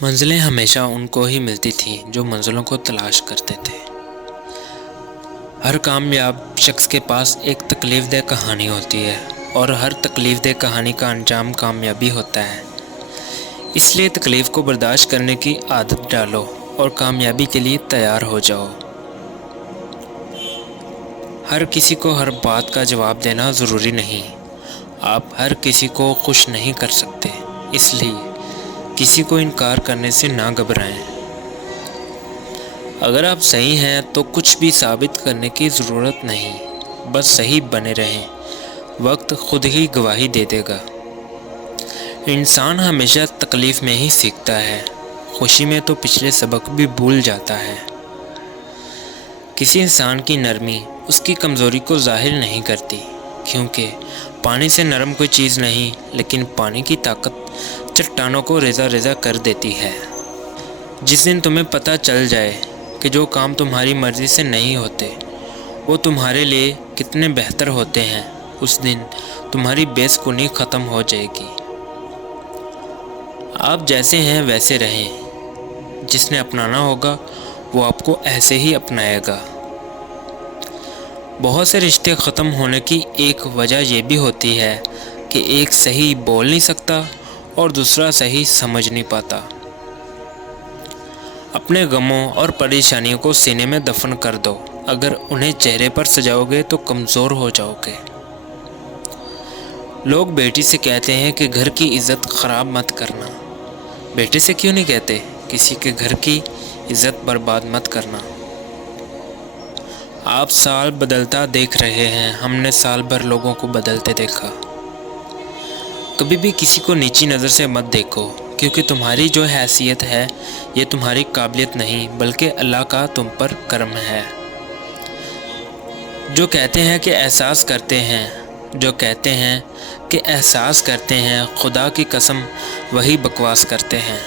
منزلیں ہمیشہ ان کو ہی ملتی تھیں جو منزلوں کو تلاش کرتے تھے۔ ہر کامیاب شخص کے پاس ایک تکلیف دہ کہانی ہوتی ہے، اور ہر تکلیف دہ کہانی کا انجام کامیابی ہوتا ہے۔ اس لیے تکلیف کو برداشت کرنے کی عادت ڈالو اور کامیابی کے لیے تیار ہو جاؤ۔ ہر کسی کو ہر بات کا جواب دینا ضروری نہیں۔ آپ ہر کسی کو خوش نہیں کر سکتے، اس لیے کسی کو انکار کرنے سے نہ گھبرائیں۔ اگر آپ صحیح ہیں تو کچھ بھی ثابت کرنے کی ضرورت نہیں، بس صحیح بنے رہیں، وقت خود ہی گواہی دے دے گا۔ انسان ہمیشہ تکلیف میں ہی سیکھتا ہے، خوشی میں تو پچھلے سبق بھی بھول جاتا ہے۔ کسی انسان کی نرمی اس کی کمزوری کو ظاہر نہیں کرتی، کیونکہ پانی سے نرم کوئی چیز نہیں، لیکن پانی کی طاقت چٹانوں کو ریزہ ریزہ کر دیتی ہے۔ جس دن تمہیں پتہ چل جائے کہ جو کام تمہاری مرضی سے نہیں ہوتے وہ تمہارے لیے کتنے بہتر ہوتے ہیں، اس دن تمہاری بے سکونی ختم ہو جائے گی۔ آپ جیسے ہیں ویسے رہیں، جس نے اپنانا ہوگا وہ آپ کو ایسے ہی اپنائے گا۔ بہت سے رشتے ختم ہونے کی ایک وجہ یہ بھی ہوتی ہے کہ ایک صحیح بول نہیں سکتا اور دوسرا صحیح سمجھ نہیں پاتا۔ اپنے غموں اور پریشانیوں کو سینے میں دفن کر دو، اگر انہیں چہرے پر سجاؤ گے تو کمزور ہو جاؤ گے۔ لوگ بیٹی سے کہتے ہیں کہ گھر کی عزت خراب مت کرنا، بیٹے سے کیوں نہیں کہتے کسی کے گھر کی عزت برباد مت کرنا؟ آپ سال بدلتا دیکھ رہے ہیں، ہم نے سال بھر لوگوں کو بدلتے دیکھا۔ کبھی بھی کسی کو نیچی نظر سے مت دیکھو، کیونکہ تمہاری جو حیثیت ہے یہ تمہاری قابلیت نہیں بلکہ اللہ کا تم پر کرم ہے۔ جو کہتے ہیں کہ احساس کرتے ہیں، خدا کی قسم وہی بکواس کرتے ہیں۔